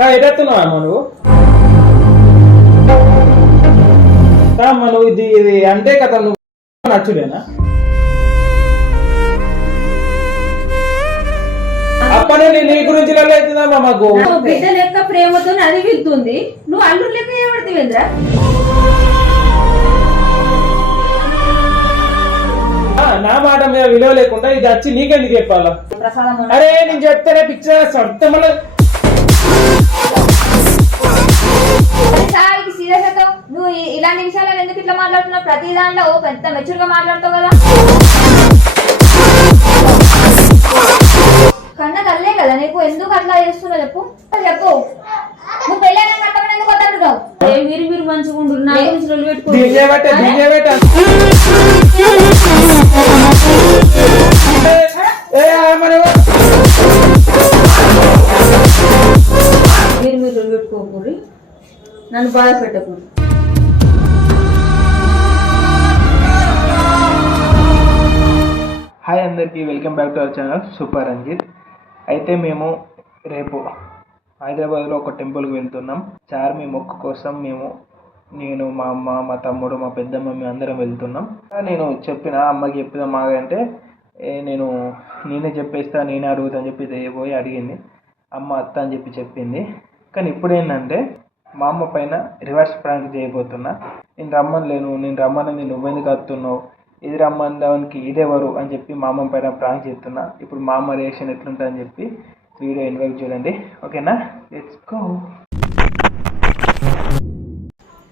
ఎడెత్తున్నావా నువ్వు నువ్వు ఇది ఇది అంటే కదా నువ్వు నచ్చుడేనా? అప్పనే నీ గురించి అవుతుందమ్మా మాకు. బిడ్డ లెక్క ప్రేమతో అది వెళ్తుంది, నువ్వు అల్లుడు లెక్క ఏమడుతుందిరా? నా మాట మీద విలువ లేకుండా ఇది వచ్చి నీకెందుకు చెప్పాలా? అరే నేను చెప్తానే పిక్చర్ సొంత నువ్వు ఇలాంటి విషయాలు ఎందుకు ఇట్లా మాట్లాడుతున్నావు? ప్రతి దాంట్లో పెద్ద మెచ్యూర్ గా మాట్లాడతావు కదా. కన్న తల్లే కదా నీకు, ఎందుకు అట్లా చేస్తున్నావు చెప్పు చెప్పు. నువ్వు పెళ్ళైనా కట్టమని ఎందుకు వద్దంటున్నావు? మీరు మంచిగా ఉండు, నా గురించి పెట్టుకో. మీరు పెట్టుకోకూడదు, నన్ను బాధ పెట్టకూడదు. హాయ్ అందరికీ, welcome back to our channel super Ranjith. అయితే మేము రేపు హైదరాబాద్లో ఒక టెంపుల్కి వెళ్తున్నాం. చార్మి మొక్కు కోసం నేను మా అమ్మ, మా తమ్ముడు, మా పెద్దమ్మ మేము అందరం వెళ్తున్నాం. నేను చెప్పిన అమ్మకి చెప్పిన మాగంటే నేనే చెప్పేస్తా, నేనే అడుగుతా అని చెప్పి పోయి అడిగింది. అమ్మ అత్త అని చెప్పి చెప్పింది. కానీ ఇప్పుడు ఏంటంటే మా అమ్మ పైన రివర్స్ ప్రాంక్ చేయబోతున్నా. నేను రమ్మని నువ్వెందుకు వస్తున్నావు, ఇది రమ్మడానికి ఇదేవరు అని చెప్పి మా అమ్మ పైన ప్రాంక్ చేస్తున్నా. ఇప్పుడు మా అమ్మ రియాక్షన్ ఎట్లుంటుందని చెప్పి వీడియో ఇన్వైట్ చూడండి, ఓకేనా? Let's go.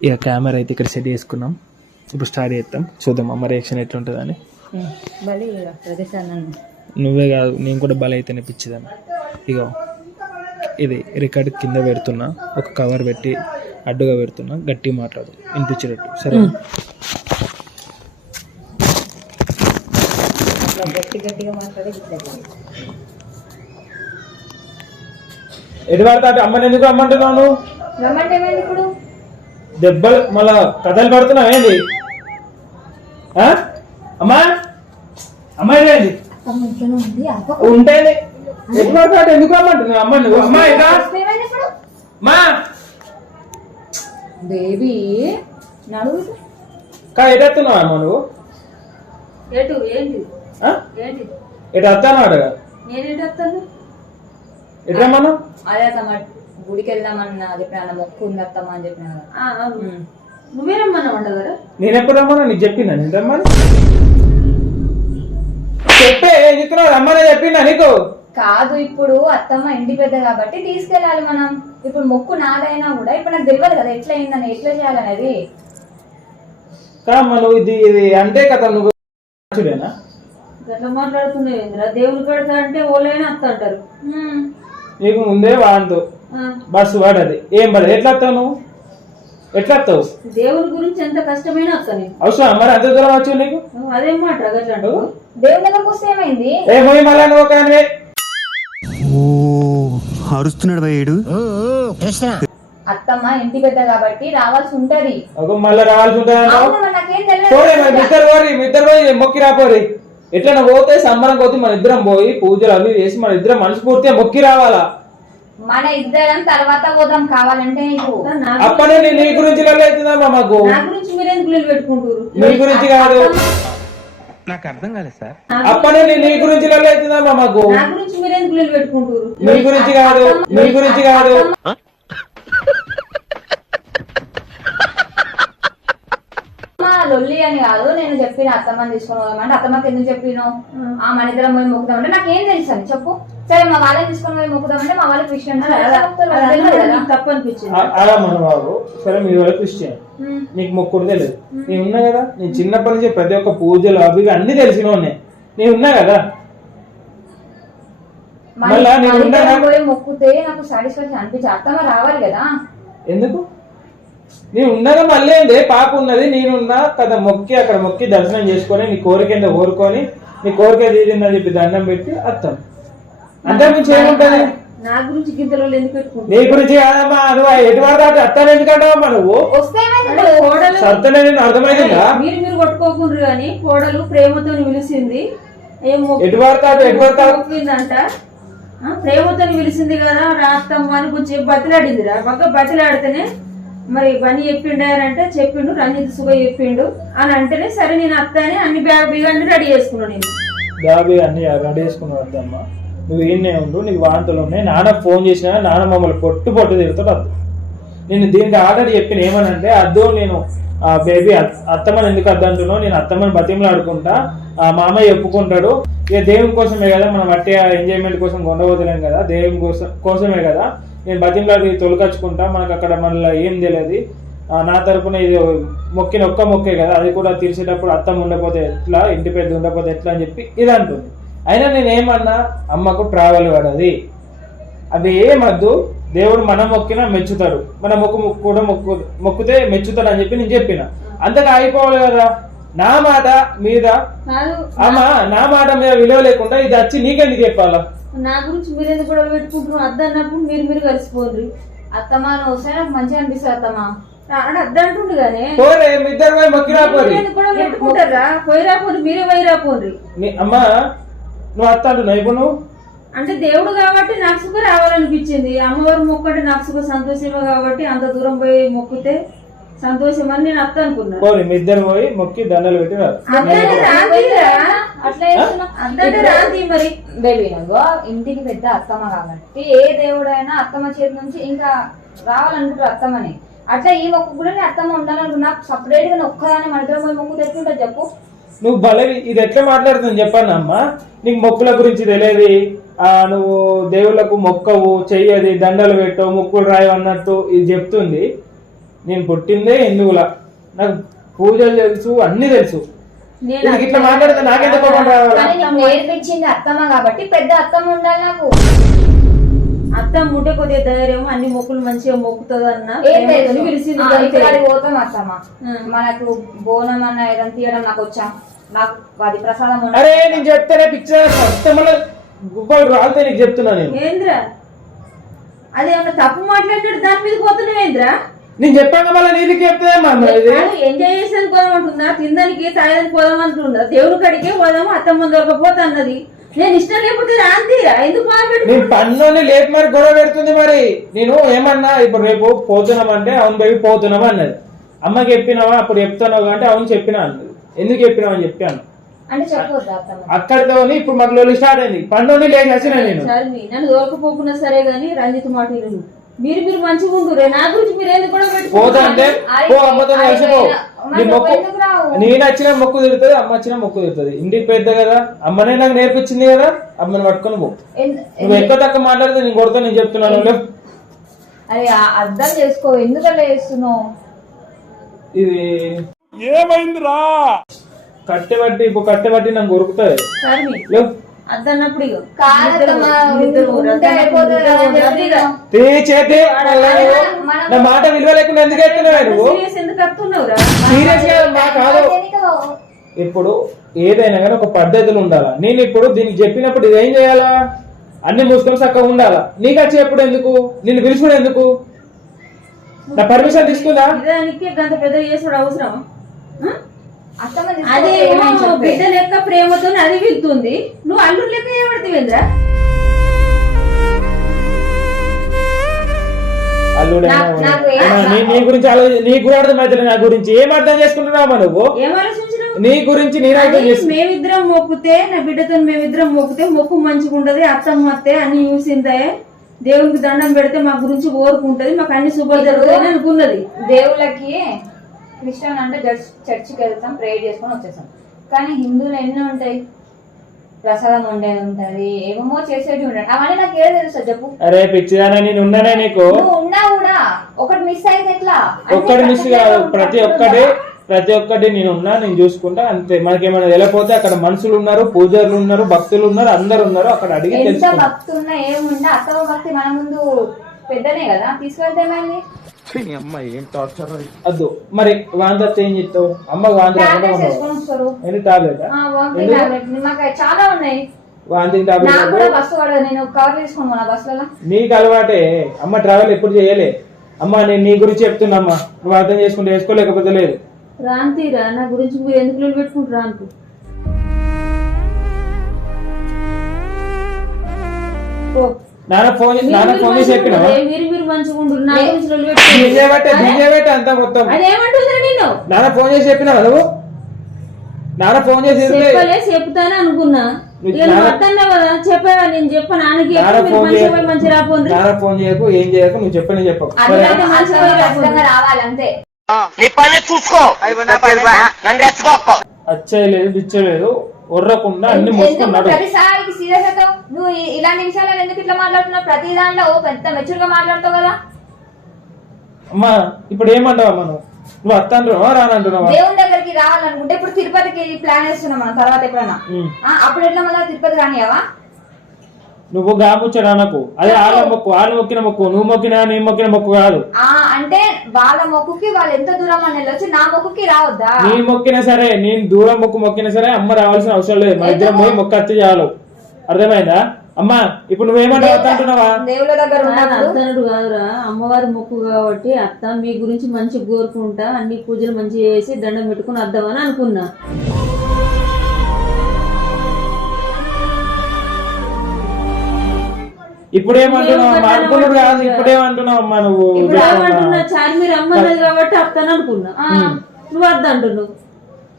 ఇక కెమెరా అయితే ఇక్కడ సెట్ చేసుకున్నాం. ఇప్పుడు స్టార్ట్ చేద్దాం, చూద్దాం అమ్మ రియాక్షన్ ఎట్లుంటుందని. నువ్వే కాదు, నేను కూడా బల అయితే పిచ్చిదాన్ని. ఇక ఇది రికార్డ్ కింద పెడుతున్నా, ఒక కవర్ పెట్టి అడ్డుగా పెడుతున్నా, గట్టి మాట్లాడు వినిపించేటట్టు, సరే? ఎటు పడతా అమ్మని ఎందుకు రమ్మంటున్నాను? ఇప్పుడు దెబ్బలు మళ్ళా కథలు పడుతున్నావు ఏంది? అమ్మా అమ్మాయి ఏంది ఉంటేది ఎటు పడతా ఎందుకు రమ్మంటున్నావు? అమ్మ నువ్వు అమ్మాయి బేబీ ఎటెత్తున్నావు అమ్మ నువ్వు? ఎటు ఏంటి ఏంటి ఎటు వస్తాను అడగా? నేనేంటి వస్తాను? ఎటు రమ్మను? అదే అత్తమ్మ గుడికి వెళ్దామన్నా చెప్పిన, మొక్కు ఉంది అత్తమ్మ అని చెప్పిన. నువ్వే రమ్మన్నా ఉండదు. నేను ఎప్పుడు రమ్మన్నా? నీకు చెప్పినా నేను రమ్మని? చెప్పే ఏం చెప్తున్నావు? రమ్మని చెప్పినా నీకు? కాదు, ఇప్పుడు అత్తమ్మ ఇంటి పెద్ద కాబట్టి తీసుకెళ్ళాలి మనం. ఇప్పుడు మొక్కు నాదైనా కూడా ఇప్పుడు నాకు తెలియదు కదా ఎట్లా అయిందని, ఎట్లా చేయాలనేది. నువ్వు ఇది అంటే కదా నువ్వు ఎట్లా మాట్లాడుతున్నావు? దేవుడు కడతా అంటే ఓలైనా అత్త అంటారు. నీకు ముందే వాడుతూ బస్సు వాడది ఏం పడదు. ఎట్లా వస్తావు నువ్వు? ఎట్లా వస్తావు? దేవుడి గురించి ఎంత కష్టమైనా వస్తాను. అవసరం మరి అంత దూరం వచ్చు నీకు? అదేం మాట దేవుడి దగ్గరకు వస్తే ఏమైంది? ఏమోయి మళ్ళా నువ్వు కానీ అరుస్తున్నాడు భయ్యుడు. అత్తమ్మ ఇంటి పెద్ద కాబట్టి రావాల్సి ఉంటది. మళ్ళీ రావాల్సి ఉంటుంది. మొక్కి రాపోరి. ఎట్లా పోతే సంబరం పోతే మన ఇద్దరం పోయి పూజలు అవి చేసి మన ఇద్దరం మనస్ఫూర్తిగా మొక్కి రావాలా. మన ఇద్దరం తర్వాత పోదాం కావాలంటే. అప్పనే నీ గురించి అవుతుందమ్మా మాకు. నా గురించి మీరెందుకు పెట్టుకుంటారు? నీ గురించి కాదు, నాకు అర్థం కాలేదు సార్. అప్పనే నీ గురించి అవుతుందమ్మా మాకు. నా గురించి మీరెందుకు పెట్టుకుంటారు? నీ గురించి కాదు లొల్లి అని కాదు. నేను చెప్పిన అత్తమ్మని తీసుకుని పోదామంటే అత్తమ్మకి ఎందుకు చెప్పిను? మన ఇద్దరం పోయి మొక్కుదామంటే నాకేం తెలుసు అని చెప్పు. సరే మా వాళ్ళని తీసుకొని పోయి మొక్కుదామంటే మా వాళ్ళకి క్రిస్టియన్ తప్పు అనిపించింది. అలా మన బాబు సరే మీ వాళ్ళు క్రిస్టియన్, నీకు మొక్కుడు తెలియదు. నేను ఉన్నా కదా, నేను చిన్నప్పటి నుంచి ప్రతి ఒక్క పూజలు అవి అన్ని తెలిసిన నేను ఉన్నా కదా. పోయి మొక్కుతే నాకు సాటిస్ఫాక్షన్ అనిపించి అత్తమ్మ రావాలి కదా. ఎందుకు? నీ ఉన్నదా మళ్ళీ ఏందే పాప ఉన్నది, నేనున్నా కదా. అక్కడ మొక్కి దర్శనం చేసుకొని నీ కోరిక ఏందో కోరుకొని నీ కోరిక తీరిందని చెప్పి దండం పెట్టి అత్తం. అంతే నుంచి ఏముంటది? నా గురించి గింతలో ఎందుకు పెట్టుకుంటా? నీ గురించి కాదమ్మా, నువ్వు ఎటు పడతా అత్తాను ఎందుకంటావమ్మా? నువ్వు అర్థమైందా? మీరు కొట్టుకోకుండా కానీ కోడలు ప్రేమతో పిలిచింది. ఎటు పడతాడు అంట ప్రేమతో పిలిచింది కదా రాత్తమ్మ అని కొంచెం బతిలాడిందిరా బాగా బతిలాడితేనే మరి పని చెప్పిండు అని అంటే చెప్పిండు రంజిత్ సుఖ చెప్పిండు అని అంటేనే సరే నేను అత్తనే అన్ని బ్యాగ్ అన్ని రెడీ చేసుకున్నాను నేను బాబీ అన్ని రెడీ చేసుకున్నావు వద్దమ్మా, నువ్వు ఏనే ఉండు, నీకు వాంతులు ఉన్నాయి. నాన్న ఫోన్ చేసినా నాన్న మమ్మల్ని పొట్టు తిరుగుతాడు. అద్దు నేను దీనికి ఆల్రెడీ చెప్పిన ఏమనంటే అద్దు నేను బేబీ అత్తమ్మని ఎందుకు అద్దు అంటున్నావు, నేను అత్తమ్మని బతిమలాడుకుంటా, మామయ్య ఒప్పుకుంటాడు. ఇక దేవుని కోసమే కదా, మనం అట్టే ఎంజాయ్మెంట్ కోసం కొండవదలేం కదా, దేవుని కోసమే కదా నేను బతిమలాడి తొలకచ్చుకుంటా, మనకు అక్కడ మళ్ళీ ఏం తెలియదు. నా తరపున ఇది మొక్కిన ఒక్క మొక్కే కదా, అది కూడా తీర్చేటప్పుడు అత్తమ్మ ఉండకపోతే ఎట్లా, ఇంటి పెద్ద ఉండకపోతే ఎట్లా అని చెప్పి ఇది అంటుంది. అయినా నేనేమన్నా అమ్మకు ట్రావెల్ పడది, అది ఏమద్దు, దేవుడు మనం మొక్కినా మెచ్చుతాడు, మన కూడా మొక్కితే మెచ్చుతాడు అని చెప్పి నేను చెప్పిన. అంతగా అయిపోవాలి కదా, నా మాట మీద అమ్మా, నా మాట మీద విలువ లేకుండా ఇది వచ్చి నీకెందుకు చెప్పాలా? నా గురించి మీరు ఎందుకు గొడవ పెట్టుకుంటున్నారు? అద్దన్నప్పుడు మీరు కలిసిపోండి. అత్తమ్మ నువ్వు వస్తే నాకు మంచిగా అనిపిస్తుంది అత్తమ్మ. అద్దంటుండు కానీ పోరే మీ ఇద్దరు పోయి మొక్కిరా పోరి, గొడవ పెట్టుకుంటారా? పోయిరా పోరు, మీరే పోయిరా పోండి. అమ్మా నువ్వు అత్త అంటున్నావు ఇప్పుడు నువ్వు అంటే దేవుడు కాబట్టి నాకు సుఖ రావాలనిపించింది. అమ్మవారు మొక్కంటే నాకు సుఖ సంతోషమే కాబట్టి అంత దూరం పోయి మొక్కితే సంతోషం అని నేను అత్త అనుకున్నా. పోయి మీ ఇద్దరు పోయి మొక్కి దండలు పెట్టి రాంతి మరి బేబీ నువ్వు ఇంటికి పెద్ద అత్తమ్మ కాబట్టి ఏ దేవుడైనా అత్తమ్మ చేతి నుంచి ఇంకా రావాలనుకుంటారు అత్తమ్మని. అట్లా ఈ మొక్కు కూడా నేను అత్తమ్మ ఉండాలనుకున్నా. సపరేట్ గా ఒక్కదాన్ని మన ఇద్దరం పోయి మొక్కు తెచ్చుకుంటా చెప్పు. నువ్వు భలే ఇది ఎట్లా మాట్లాడుతుంది చెప్పాను అమ్మా, నీకు మొక్కుల గురించి తెలియదు, నువ్వు దేవుళ్ళకు మొక్కవు చెయ్యది, దండలు పెట్టవు, మొక్కులు రాయవు అన్నట్టు ఇది చెప్తుంది. నేను పుట్టిందే హిందువులా, నాకు పూజలు తెలుసు, అన్ని తెలుసు. ఇట్లా మాట్లాడితే నాకెంత కోపం రావాలి? నేర్పించింది అత్తమ్మ కాబట్టి పెద్ద అత్తమ్మ ఉండాలి నాకు. అత్తమ్మ ఉంటే కొద్దిగా ధైర్యం, అన్ని మొక్కులు మంచిగా మొక్కుతుంది అన్న పిలిచింది. పోతాం అత్తమ్మ, మనకు బోనం అన్న ఏదైనా తీయడం నాకు వచ్చా, నాకు అది ప్రసాదం. అరే నేను చెప్తానే పిక్చర్ అత్తమ్మలో గుబ్బలు రాలితే నీకు చెప్తున్నా నేను. ఏంద్రా అది ఏమన్నా తప్పు మాట్లాడినాడు దాని మీద పోతున్నావేంద్రా? నేను చెప్పాక మళ్ళీ నీకు చెప్తామా? ఎంజాయ్ చేసేందుకు పోదాం అంటుందా, తినడానికి తాగడానికి పోదాం అంటుందా? దేవుడి కడికే పోదాము అత్తమ్మ దొరకపోతే అన్నది. నేను ఇష్టం లేకపోతే రాంతీరా ఎందుకు నేను పన్నుని లేపు మరి గొడవ పెడుతుంది. మరి నేను ఏమన్నా ఇప్పుడు రేపు పోతున్నామంటే అవును బేబీ పోతున్నామా అన్నది. అమ్మకి చెప్పినావా అప్పుడు చెప్తున్నావు అంటే అవును చెప్పినా అన్నది. ఎందుకు చెప్పినావు అని చెప్పాను. అక్కడితో ఇప్పుడు మాకు లోలి స్టార్ట్ అయింది. పన్నుని లేచి వచ్చిన నేను నన్ను దొరకపోకున్నా సరే గానీ రంజిత్ మాట మీరు మంచిగా ఉంటురే. నా గురించి మీరు ఎందుకు కూడా పోతా అంటే పో, అమ్మతో కలిసిపో. నీ మొక్కు నేను వచ్చిన మొక్కు తిరుగుతుంది, అమ్మ వచ్చిన మొక్కు తిరుగుతుంది. ఇంటికి పెద్ద కదా, అమ్మనే నాకు నేర్పించింది కదా, అమ్మని పట్టుకొని పో. నువ్వు ఎక్కువ తక్కువ మాట్లాడితే నేను కొడతా, నేను చెప్తున్నాను. అది అర్థం చేసుకో, ఎందుకలా చేస్తున్నావు? ఇది ఏమైందిరా? కట్టెబట్టి ఇప్పుడు కట్టెబట్టి నాకు కొరుకుతుంది. అద్దన్నప్పుడు నా మాట విలువ లేకుండా ఎందుకు ఎత్తున్నావు? సీరియస్ గా కాదు. ఇప్పుడు ఏదైనా కానీ ఒక పద్ధతులు ఉండాలా. నేను ఇప్పుడు దీనికి చెప్పినప్పుడు ఇది ఏం చేయాలా? అన్ని మూసుకొని చక్కగా ఉండాలా. నీకు వచ్చి ఎప్పుడు ఎందుకు, నిన్ను పిలుచుకుని ఎందుకు? నా పర్మిషన్ తీసుకుందా? గంత పెద్ద చేసుడు అవసరం? అదే బిడ్డ లెక్క ప్రేమతో అది వెళ్తుంది, నువ్వు అల్లు లెక్క ఏమడుతుందిరా? నీ గురించి నీ కూడా అర్థమైతే నా గురించి ఏం అర్థం చేసుకుంటున్నావా నువ్వు? ఏం ఆలోచించినావు? నీ గురించి నేను అర్థం చేసి మేమిద్దరం మొక్కుతే, నా బిడ్డతో మేమిద్దరం మొక్కుతే మొక్కు మంచిగా ఉంటది, అత్తమ్మ అత్తే అన్ని చూసిందే, దేవునికి దండం పెడితే మా గురించి ఓరుకుంటది, మాకు అన్ని శుభాలు జరుగుతాయని అనుకున్నది. దేవుళ్ళకి క్రిస్టియన్ అంటే చర్చికి వెళ్తాం, ప్రేయర్ చేసుకొని వచ్చేస్తాం. కానీ హిందువులు ఎన్ని ఉంటాయి, ప్రసాదం ఉండేది ఉంటది, ఏమో చేసేది ఉంటాయి. అవన్నీ నాకు ఏదో తెలుసా చెప్పు? అరే పిచ్చిదానా, నేను ఉన్నానే నీకు. నువ్వు ఉన్నా కూడా ఒకటి మిస్ అయితే ఎట్లా? ఒక్కటి మిస్ కాదు, ప్రతి ఒక్కటి నేను ఉన్నా, నేను చూసుకుంటా అంతే. మనకేమైనా వెళ్ళకపోతే అక్కడ మనుషులు ఉన్నారు, పూజారులు ఉన్నారు, భక్తులు ఉన్నారు, అందరు ఉన్నారు. అక్కడ అడిగి ఎంత భక్తి ఉన్నా ఏముండా అత్తమ్మ భక్తి మన ముందు పెద్దనే కదా, తీసుకెళ్తే ఏమైంది? అద్దు మరి వాంత ఏం చెప్తావు? అమ్మ వాంతి టాబ్లెట్ చాలా ఉన్నాయి. వాంతింగ్ టాబ్లెట్ బస్సు పడదు, నేను కవర్ తీసుకున్నా బస్సులో. నీకు అలవాటే, అమ్మ ట్రావెల్ ఎప్పుడు చేయలే. అమ్మ నేను నీ గురించి చెప్తున్నా, నువ్వు అర్థం చేసుకుంటే వేసుకోలేకపోతే లేదు. రాంతీరా నా గురించి మీరు ఎందుకు పెట్టుకుంటారా అనుకో. పో. నాన్న ఫోన్ చేసి చెప్పినావా? మీరు మంచిగా ఉండు. నా గురించి లొల్లి పెట్టుకోకు. డీజే అంతా మొత్తం. అది ఏమంటుందిరా నిన్ను? నాన్న ఫోన్ చేసి చెప్పినావా నువ్వు? నాన్న ఫోన్ చేసి చెప్తానే అనుకున్నా. ఇక నువ్వు వద్దన్నావు కదా, చెప్పావా? నేను చెప్పా నాన్నకి మంచి రాపోండి. నాన్న ఫోన్ చేయకు, ఏం చేయకు, నువ్వు చెప్పని చెప్పకు. అందుకంటే మంచిగా పోయి ఖచ్చితంగా రావాలంతే. అచ్చేయలేదు బిచ్చలేదు ఒర్రకుండా అన్ని మూసుకున్నాడు. ప్రతిసారికి సీరియస్ అవుతావు నువ్వు. ఇలాంటి విషయాలు ఎందుకు ఇట్లా మాట్లాడుతున్నావు? ప్రతి దాంట్లో పెద్ద మెచ్యూర్ గా మాట్లాడుతావు కదా. అమ్మా ఇప్పుడు ఏమంటావా మనం? నువ్వు అత్తంటున్నావా రానంటున్నావా? దేవుని దగ్గరికి రావాలనుకుంటే ఇప్పుడు తిరుపతికి ప్లాన్ వేస్తున్నాం మనం తర్వాత ఎప్పుడన్నా. అప్పుడు ఎట్లా మళ్ళీ తిరుపతి రానియావా? నువ్వు గాముచ్చరా నాకు. అదే వాళ్ళ మొక్కు, వాళ్ళు మొక్కిన మొక్కు. నువ్వు మొక్కినా నేను మొక్కిన మొక్కు కాదు. అంటే వాళ్ళ మొక్కుకి వాళ్ళు ఎంత దూరం అని వెళ్ళొచ్చు, నా మొక్కుకి రావద్దా? నీ మొక్కినా సరే, నేను దూరం మొక్కినా సరే అమ్మ రావాల్సిన అవసరం లేదు. మన ఇద్దరం పోయి మొక్క అత్తి చాలు. అర్థమైందా అమ్మా? ఇప్పుడు నువ్వేమంటావు? అంటున్నావా? దేవుళ్ళ దగ్గర అత్తనుడు కాదురా, అమ్మవారి మొక్కు కాబట్టి అత్త మీ గురించి మంచి కోరుకుంటా, అన్ని పూజలు మంచిగా చేసి దండం పెట్టుకుని వద్దామని అనుకున్నా. ఇప్పుడేమంటున్నావు? అనుకున్నాడు కాదు, ఇప్పుడేమంటున్నావు అమ్మా? నువ్వు ఏమంటున్నా? చార్మీర్ అమ్మన్నది కాబట్టి అత్తని అనుకున్నా. నువ్వు వద్దంటున్నావు.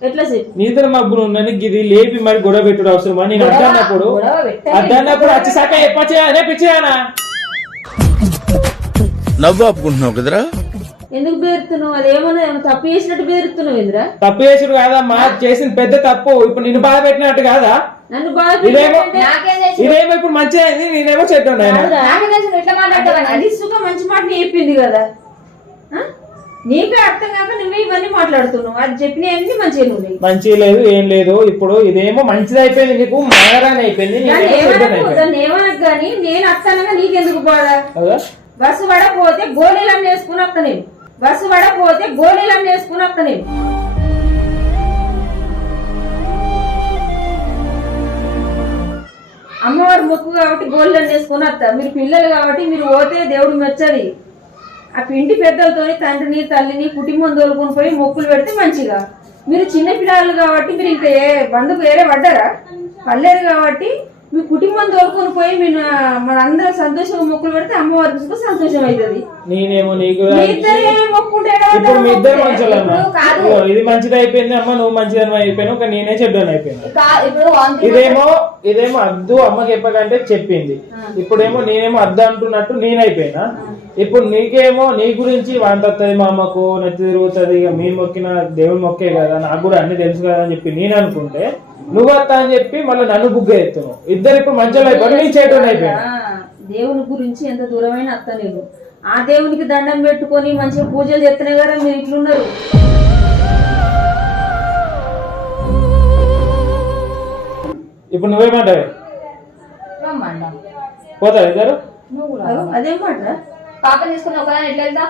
ఎట్లా చెప్పు? నీతో మబ్బులు ఉన్నాను గిది లేపి మరి గొడవ పెట్టుడు అవసరమా? నేను అద్దన్నప్పుడు వచ్చేసాక ఎప్పచేయానే పిచ్చేయానా? నవ్వు ఆపుకుంటున్నావు కదరా? ఎందుకు బేరుతున్నావు? అది ఏమన్నా తప్పు చేసినట్టు బేరుతున్నావు ఇంద్రా? తప్పు చేసుడు కాదమ్మా, చేసిన పెద్ద తప్పు. ఇప్పుడు నిన్ను బాధ పెట్టినట్టు కాదా? నన్ను బాధ ఇదేమో ఇప్పుడు మంచిగా అయింది, నేనేమో చెట్టు అది సుఖం మంచి మాట చెప్పింది కదా. నీకే అర్థం కాక నువ్వే ఇవన్నీ మాట్లాడుతున్నావు. అది చెప్పినవన్నీ మంచిగా నువ్వు మంచి లేదు ఏం లేదు. ఇప్పుడు ఇదేమో మంచిది అయిపోయింది, నీకు మారాని అయిపోయింది. దాన్ని ఏమనకు గానీ నేను అత్తనగా నీకెందుకు బాధ? బస్సు పడపోతే గోళీలన్నీ వేసుకుని వస్తా నేను. బస్సు పడపోతే గోళీలన్నీ వేసుకుని వస్తా నేను. అమ్మవారి మొక్కు కాబట్టి గోళీలన్నీ వేసుకుని వస్తా. మీరు పిల్లలు కాబట్టి మీరు పోతే దేవుడు మెచ్చది. ఆ ఇంటి పెద్దలతోని తండ్రిని తల్లిని కుటుంబం తోలుకొని పోయి మొక్కులు పెడితే మంచిగా. మీరు చిన్న పిల్లలు కాబట్టి మీరు ఇంకా ఏ బంధుకు వేరే పడ్డారా? పడలేరు కాబట్టి మీ కుటుంబం తోలుకొని పోయి మీరు మన అందరం సంతోషంగా మొక్కులు పెడితే అమ్మవారికి సంతోషం అవుతుంది. నేనేమో నీకు మొక్కుంటే ఇప్పుడు మీ ఇద్దరు మంచిగా ఇది మంచిది అయిపోయింది అమ్మ, నువ్వు మంచిదని అయిపోయినావు, ఒక నేనే చెడ్డని అయిపోయినా. ఇదేమో అద్దు అమ్మకి చెప్పకంటే చెప్పింది. ఇప్పుడేమో నేనేమో అద్దు అంటున్నట్టు నేనైపోయినా. ఇప్పుడు నీకేమో నీ గురించి వంట వస్తుంది, మా అమ్మకు నచ్చి తిరుగుతుంది, ఇక మీ మొక్కిన దేవుని మొక్కే కదా, నాకు కూడా అన్ని తెలుసు కదా అని చెప్పి నేను అనుకుంటే నువ్వు వస్తా అని చెప్పి మళ్ళీ నన్ను బుగ్గ ఎత్తున్నావు. ఇద్దరు ఇప్పుడు మంచిగా అయిపోయి నీ చెడ్డ అయిపోయినా. దేవుని గురించి ఎంత దూరమైన అత్త లేదు. ఆ దేవునికి దండం పెట్టుకొని మంచిగా పూజలు చేస్తేనే కదా మీరు ఇట్లున్నారు. ఇప్పుడు నువ్వేమంటావు? పోతావు ఇద్దరు? అదేం మాట? పాప తీసుకుని ఒకదాని ఎట్లా వెళ్తా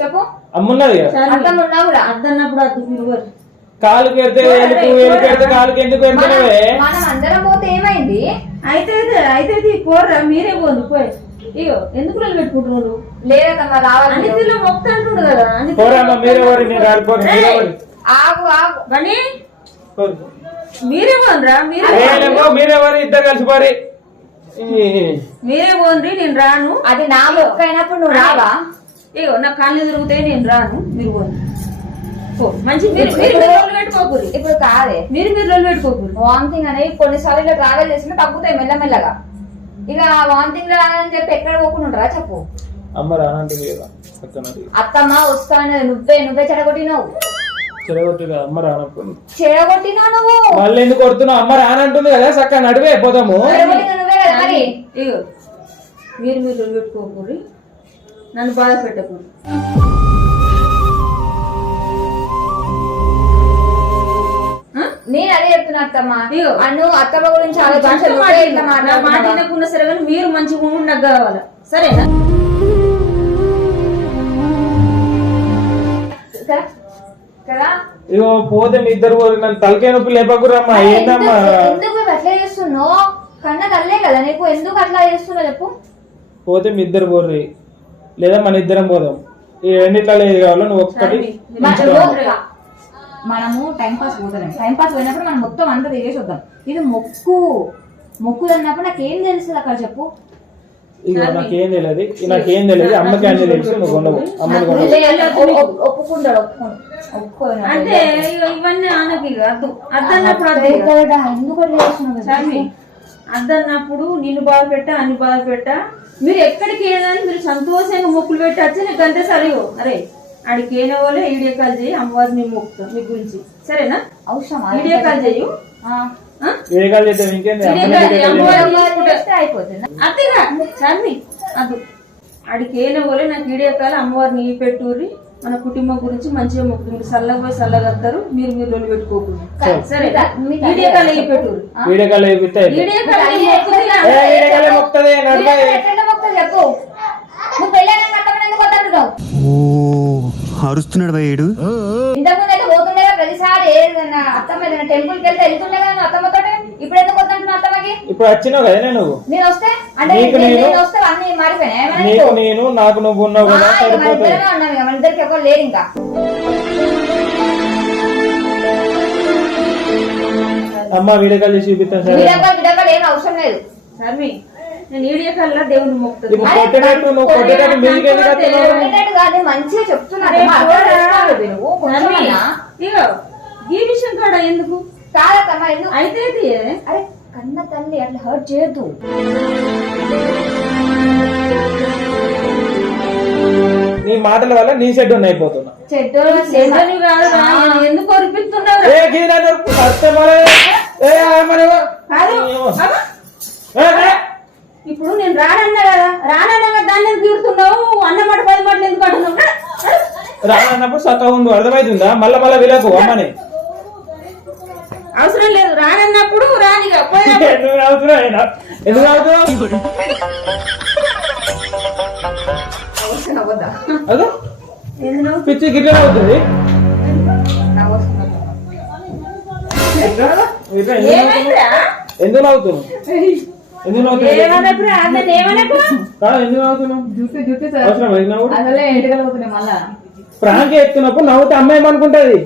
చెప్పు? అమ్మున్నది అర్థం కూడా అద్దన్నప్పుడు అద్దు మీరు కాలు పెడితే కాలుకి ఎందుకు పెడతావే? మనం అందరం పోతే ఏమైంది? అయితే పోర్రా, మీరే పోండి పోయి. ఇగో ఎందుకు పెట్టుకుంటున్నాడు? లేదమ్మా రావాలి. అన్నిటిలో మొక్త అంటుండు కదా. ఆగు ఆగు బని మీరే పోన్రా. మీరెవరు ఇద్దరు కలిసి పోరి. మీరే పోండి, నేను రాను. అది నా మొక్క అయినప్పుడు నువ్వు రావా? ఇగో నా కాళ్ళు తిరుగుతాయి, నేను రాను. మీరు పోండి మంచి. మీరు రోడ్లు పెట్టుకోకూరి. ఇప్పుడు కాదే మీరు రోడ్లు పెట్టుకోకూరి. వామిటింగ్ అనేది కొన్నిసార్లు ఇలా ట్రావెల్ చేసినా తగ్గుతాయి మెల్లమెల్లగా. ఇక వామిటింగ్ రాదని చెప్పి ఎక్కడ పోకుండా ఉంటారా చెప్పు? అమ్మ రానంటుంది కదా అత్తమ్మ వస్తా నువ్వే చెడగొట్టినావు. చెడగొట్టినా అమ్మ రానప్పుడు చెడగొట్టినా నువ్వు మళ్ళీ ఎందుకు కొడుతున్నావు? అమ్మ రానంటుంది కదా, చక్కగా నడివే పోతాము. నువ్వే కదా మరి. ఇగో మీరు రోడ్లు పెట్టుకోకూరి, నన్ను బాధ పెట్టకూడదు. నేను అదే చెప్తున్నా అత్తమ్మ. నువ్వు అత్తమ్మ గురించి మాట్లాడకున్నా సరే కానీ మీరు మంచిగా ఉండకు కావాలా, సరేనా? కదా ఇగో పోతే మీ ఇద్దరు నన్ను తలకే నొప్పి లేపకురమ్మా. ఏంటమ్మా ఎందుకు అట్లా చేస్తున్నావు? కన్న తల్లే కదా నీకు, ఎందుకు అట్లా చేస్తున్నావు చెప్పు? పోతే మీ ఇద్దరు పోర్రి, లేదా మన ఇద్దరం పోదాం. ఈ రెండిట్లా లేదు కావాలో నువ్వు ఒక్కటి. మనము టైం పాస్ పోతాం. టైం పాస్ పోయినప్పుడు మనం మొత్తం అంతా తిరిగేసి వద్దాం. ఇది మొక్కు అన్నప్పుడు నాకేం తెలుస్తుంది అక్కడ చెప్పు? ఇక నాకేం తెలియదు అమ్మకి అన్ని తెలుసు నువ్వు ఉండవు అమ్మని ఒప్పుకుంటాడు అంటే ఇక ఇవన్నీ ఆనకి అద్దన్నప్పుడు అద్దన్నప్పుడు నిన్ను బాధ పెట్టా అన్ని బాధ పెట్టా మీరు ఎక్కడికి ఏదని మీరు సంతోషంగా మొక్కులు పెట్టచ్చు నీకు అంతే సరే అరే ఆడికి ఏనే వాళ్ళే వీడియో కాల్ చేయి అమ్మవారిని మొక్కుతాం మీ గురించి సరేనా అవసరం వీడియో కాల్ చేయు అంతేగా చార్మి అది ఆడికి ఏనే వాళ్ళే నాకు వీడియో కాల్ అమ్మవారిని పెట్టుర్రి మన కుటుంబం గురించి మంచిగా మొక్కుతుంది చల్లగా పోయి చల్లగా వస్తారు మీరు రోజులు పెట్టుకోకుండా సరేనా వీడియో కాల్ అయ్యి పెట్టుర్రి వీడియో కాల్ వీడియో కాల్ చెప్పు నువ్వు పెళ్ళైనా ఎందుకు వద్దంటున్నావు అరుస్తున్నాడు భయ్యుడు. ఇంతకుముందు అయితే పోతుండే ప్రతిసారి ఏదైనా అత్తమ్మ ఏదైనా టెంపుల్ కి వెళ్తే వెళ్తుండే కదా అత్తమ్మతో ఇప్పుడు ఎందుకు వద్దంటున్నావు అత్తమ్మకి ఇప్పుడు వచ్చినావు కదా నువ్వు నేను వస్తే అంటే నేను వస్తే అన్ని మారిపోయినాయి నేను నాకు నువ్వు ఉన్నావు కదా మన ఇద్దరికి ఎవరు లేరు ఇంకా అమ్మ వీడియో కాల్ చేసి చూపిస్తాను వీడియో కాల్ ఏం అవసరం లేదు సర్మి నేను వీడియో కాల్ లో దేవుని మొక్కుతుంది కాదు మంచిగా చెప్తున్నా ఈ విషయం కాడా ఎందుకు కాదమ్మా ఎందుకు అయితే అరే కన్న తల్లి అట్లా హర్ట్ చేయొద్దు నీ మాటల వల్ల నీ షెడ్ అయిపోతున్నా ఎందుకు అనిపిస్తున్నావు ఇప్పుడు నేను రానన్నా కదా దాన్ని ఎందుకు తీరుతున్నావు అన్న మాట 10 మాటలు ఎందుకు అంటున్నావు రానన్నప్పుడు సత్తా ఉండు అర్థమైతుందా మళ్ళా విలకు అమ్మని అవసరం లేదు రానన్నప్పుడు రానిగా ఎందుకు అవుతున్నావు పిచ్చి గిట్ల అవుతుంది ఎందుకు నవ్వుతున్నావు ప్రాంక్ ఎత్తున్నప్పుడు నవ్వుతే అమ్మాయి ఏమనుకుంటది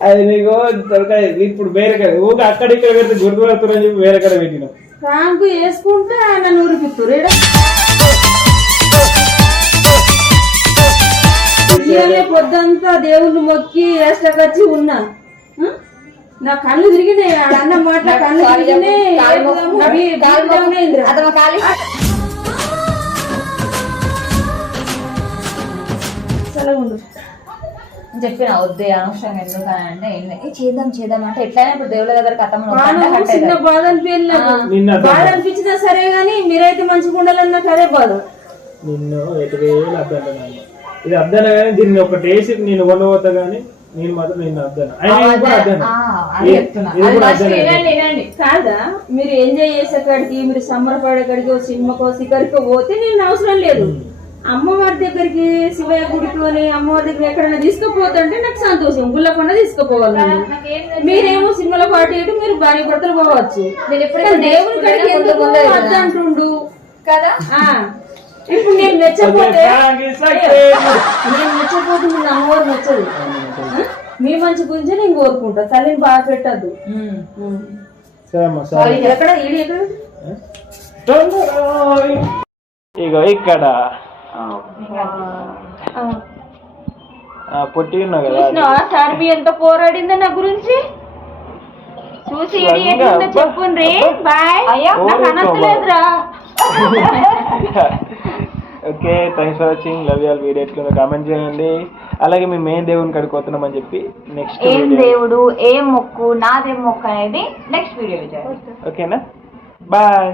అది నీకు దొరకదు ఇప్పుడు వేరే కదా ఊగా అక్కడిక్కడ పెడితే గుర్తుపడుతున్నారని చెప్పి వేరే కడ పెట్టినావు ప్రాంక్ వేసుకుంటే నన్ను ఊరిపిస్తారు పొద్దంతా దేవుణ్ణి మొక్కి వేసకొచ్చి ఉన్నా నా కళ్ళు తిరిగినాయి అన్న మాటల కళ్ళు చెప్పిన వద్దే అనవసరంగా ఎందుకని అంటే చేద్దాం అంటే ఎట్లయినా ఇప్పుడు దేవుళ్ళ దగ్గర చిన్న బాధ అనిపించలేదు బాధ అనిపించినా సరే గానీ మీరైతే మంచిగా ఉండాలన్నా సరే బాధ నిన్ను ఇది అర్థం కానీ దీన్ని ఒకటి వేసి నేను వండబోతా గానీ నేను మాత్రం నిన్ను అర్థం కాదా మీరు ఎంజాయ్ చేసేకాడికి మీరు సంబరపడేకాడికి సినిమాకో సిక్కడికో పోతే నేను అవసరం లేదు అమ్మవారి దగ్గరికి శివయ్య గుడికి అమ్మవారి దగ్గర ఎక్కడైనా తీసుకుపోతుంటే నాకు సంతోషం గుళ్ళకుండా తీసుకుపోవాలి మీరేమో సినిమాలో పాటు మీరు భార్య భర్తలు పోవచ్చు దేవుని కాడికి ఎందుకు అంటుండు కదా ఇప్పుడు నేను మెచ్చపోతే అమ్మవారు నచ్చదు మీ మంచి గురించి నేను కోరుకుంటా తల్లిని బాగా పెట్టద్దు ఎక్కడ ఇక ఇక్కడ పొట్టి ఉన్నా కదా సార్బి ఎంత పోరాడిందో నా గురించి చూసి చెప్పుండ్రి బాయ్ నాకు అనట్లేదురా okay thanks for watching love you all video ఎట్లా కామెంట్ చేయండి అలాగే మేము ఏం దేవుని కాడికి పోతున్నామని చెప్పి నెక్స్ట్ ఏం దేవుడు ఏం మొక్కు నాదేం మొక్కు అనేది నెక్స్ట్ వీడియో ఓకేనా బాయ్.